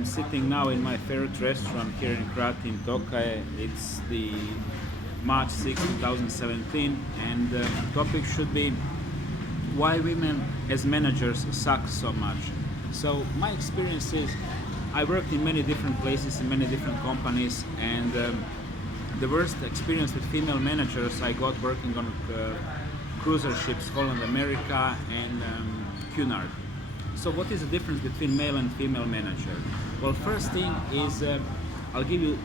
I'm sitting now in my favorite restaurant here in Krati in Tokaj. It's the March 6, 2017, and the topic should be why women as managers suck so much. So my experience is I worked in many different places in many different companies, and the worst experience with female managers I got working on cruiser ships, Holland America and Cunard. So what is the difference between male and female manager? Well, first thing is I'll give you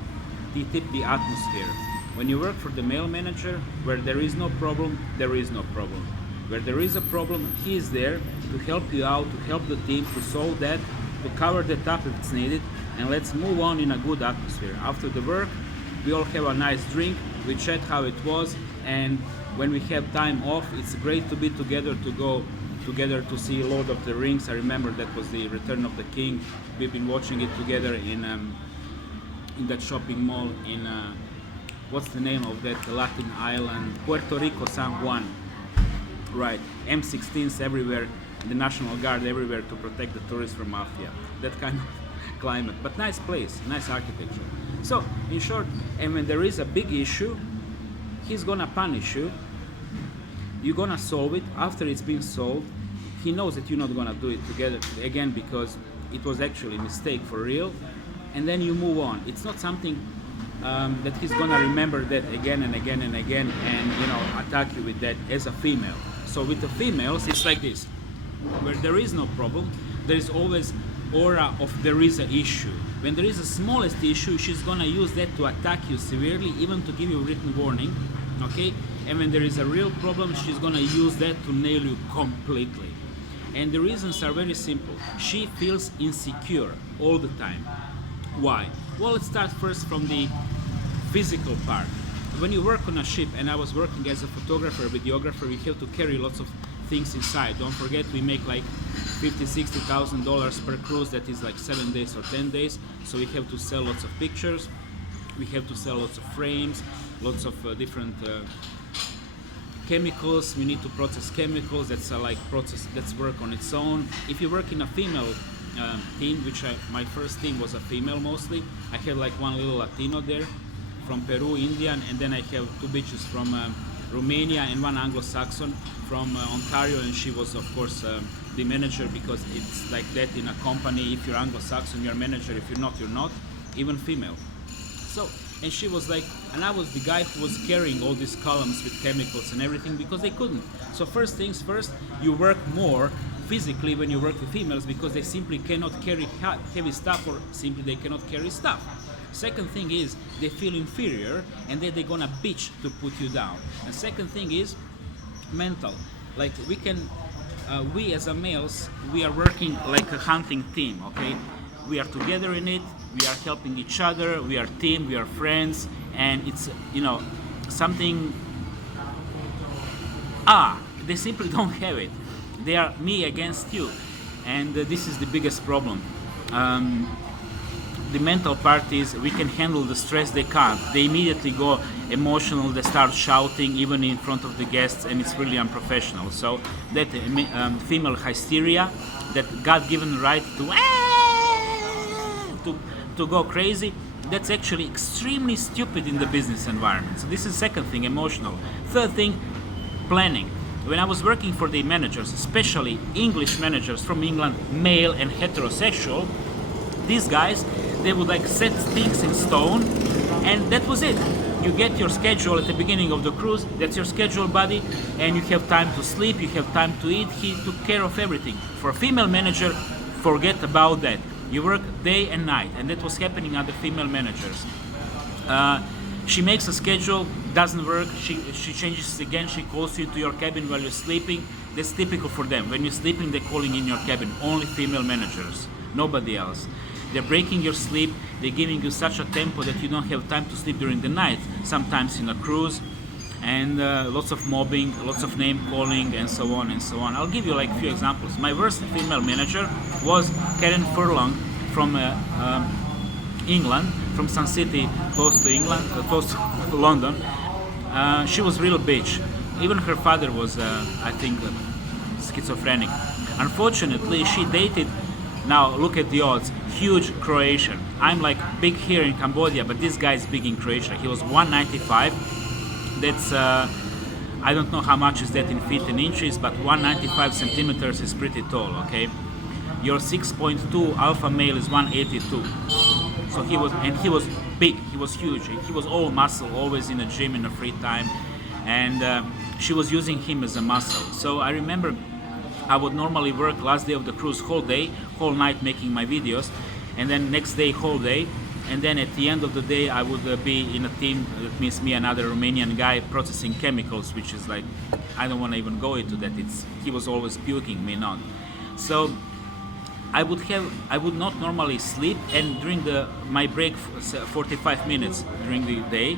the atmosphere. When you work for the male manager, where there is no problem, there is no problem. Where there is a problem, he is there to help you out, to help the team, to solve that, to cover that up if it's needed, and let's move on in a good atmosphere. After the work, we all have a nice drink, we chat how it was, and when we have time off, it's great to be together, to go together to see Lord of the Rings. I remember that was the Return of the King. We've been watching it together in that shopping mall in what's the name of that Latin island? Puerto Rico, San Juan. Right, M16s everywhere, the National Guard everywhere to protect the tourists from mafia. That kind of climate, but nice place, nice architecture. So, in short, and when there is a big issue, he's gonna punish you. You're gonna solve it. After it's been solved, he knows that you're not gonna do it together again because it was actually a mistake for real. And then you move on. It's not something that he's gonna remember that again and again and again, and attack you with that as a female. So with the females, it's like this: where there is no problem, there is always aura of there is an issue. When there is the smallest issue, she's gonna use that to attack you severely, even to give you written warning. Okay? And when there is a real problem, she's gonna use that to nail you completely. And the reasons are very simple. She feels insecure all the time. Why? Well, let's start first from the physical part. When you work on a ship, and I was working as a photographer, videographer, you have to carry lots of things inside. Don't forget, we make like $50,000-$60,000 per cruise. That is like 7 days or 10 days. So we have to sell lots of pictures. We have to sell lots of frames, lots of different chemicals. We need to process chemicals. That's that's work on its own. If you work in a female team, my first team was a female mostly. I had like one little Latino there from Peru, Indian, and then I have two bitches from Romania and one Anglo-Saxon from Ontario, and she was of course the manager, because it's like that in a company. If you're Anglo-Saxon, you're a manager. If you're not, you're not. Even female. So, and she was like, and I was the guy who was carrying all these columns with chemicals and everything because they couldn't. So first things first, you work more physically when you work with females because they simply cannot carry heavy stuff, or simply they cannot carry stuff. Second thing is they feel inferior, and then they're gonna bitch to put you down. And second thing is mental. Like we as a males, we are working like a hunting team, okay? We are together in it, we are helping each other, we are team, we are friends, and it's, something, they simply don't have it. They are me against you, and this is the biggest problem. The mental part is we can handle the stress, they can't. They immediately go emotional, they start shouting even in front of the guests, and it's really unprofessional. So that female hysteria, that God-given right to go crazy, that's actually extremely stupid in the business environment. So this is second thing, emotional. Third thing, planning. When I was working for the managers, especially English managers from England, male and heterosexual, these guys, they would like set things in stone, and that was it. You get your schedule at the beginning of the cruise, that's your schedule, buddy, and you have time to sleep, you have time to eat. He took care of everything. For a female manager, forget about that. You work day and night, and that was happening at the female managers. She makes a schedule, doesn't work, she changes it again, she calls you into your cabin while you're sleeping. That's typical for them. When you're sleeping, they're calling in your cabin. Only female managers, nobody else. They're breaking your sleep, they're giving you such a tempo that you don't have time to sleep during the night, sometimes in a cruise, and lots of mobbing, lots of name calling, and so on and so on. I'll give you like a few examples. My worst female manager was Karen Furlong from England, from Sun City, close to England, close to London. She was real bitch. Even her father was, I think, schizophrenic. Unfortunately, she dated Now look at the odds. Huge Croatian. I'm like big here in Cambodia, but this guy is big in Croatia. He was 195. That's I don't know how much is that in feet and inches, but 195 centimeters is pretty tall. Okay, your 6.2 alpha male is 182. So he was big. He was huge. He was all muscle, always in the gym in the free time, and she was using him as a muscle. So I remember I would normally work last day of the cruise whole day, whole night making my videos, and then next day whole day, and then at the end of the day I would be in a team, that means me, another Romanian guy processing chemicals, which is like, I don't want to even go into that. He was always puking, me not. So I would not normally sleep, and during my break, 45 minutes during the day,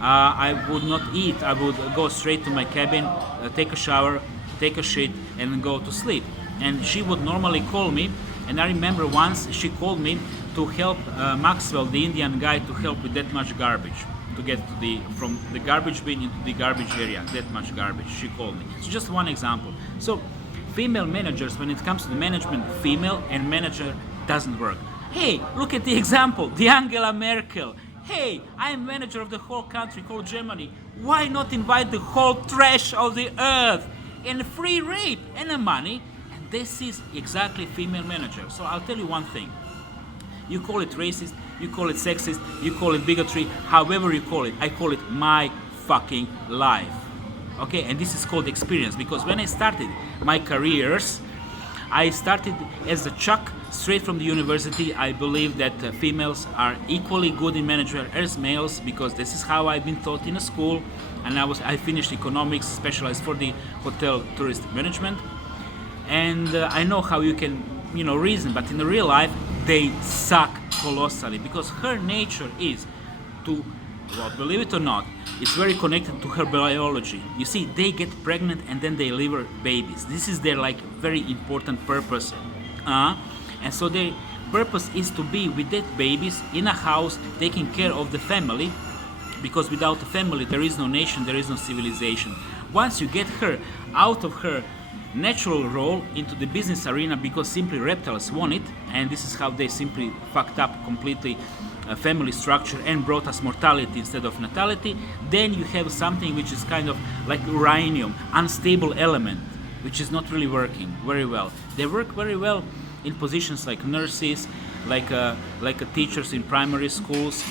I would not eat. I would go straight to my cabin, take a shower, take a shit, and go to sleep. And she would normally call me, and I remember once she called me to help Maxwell, the Indian guy, to help with that much garbage, to get from the garbage bin into the garbage area, that much garbage. She called me. It's just one example. So female managers, when it comes to the management, female and manager doesn't work. Hey, look at the example, the Angela Merkel. Hey, I'm manager of the whole country called Germany. Why not invite the whole trash of the earth and free rape and the money? And this is exactly female manager. So I'll tell you one thing. You call it racist, you call it sexist, you call it bigotry, however you call it. I call it my fucking life. Okay, and this is called experience, because when I started my careers, I started as a chuck straight from the university. I believe that females are equally good in management as males, because this is how I've been taught in a school, and I finished economics, specialized for the hotel tourist management, and I know how you can reason, but in the real life they suck colossally, because her nature is to, well, believe it or not, it's very connected to her biology. You see, they get pregnant and then they deliver babies. This is their like very important purpose. And so their purpose is to be with that babies in a house, taking care of the family, because without a family there is no nation, there is no civilization. Once you get her out of her natural role into the business arena, because simply reptiles want it, and this is how they simply fucked up completely family structure and brought us mortality instead of natality, then you have something which is kind of like uranium, unstable element, which is not really working very well. They work very well in positions like nurses, like teachers in primary schools,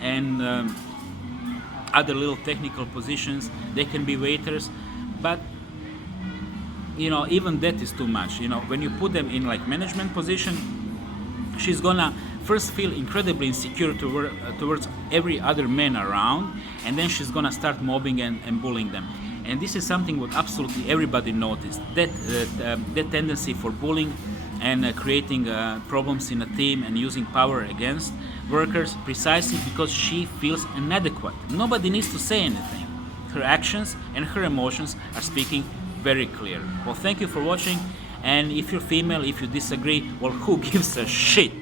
and other little technical positions. They can be waiters, but even that is too much. When you put them in like management position, she's gonna first feel incredibly insecure towards every other man around, and then she's gonna start mobbing and bullying them. And this is something what absolutely everybody noticed, that tendency for bullying and creating problems in a team and using power against workers, precisely because she feels inadequate. Nobody needs to say anything. Her actions and her emotions are speaking very clear. Well, thank you for watching, and if you're female, if you disagree, well, who gives a shit?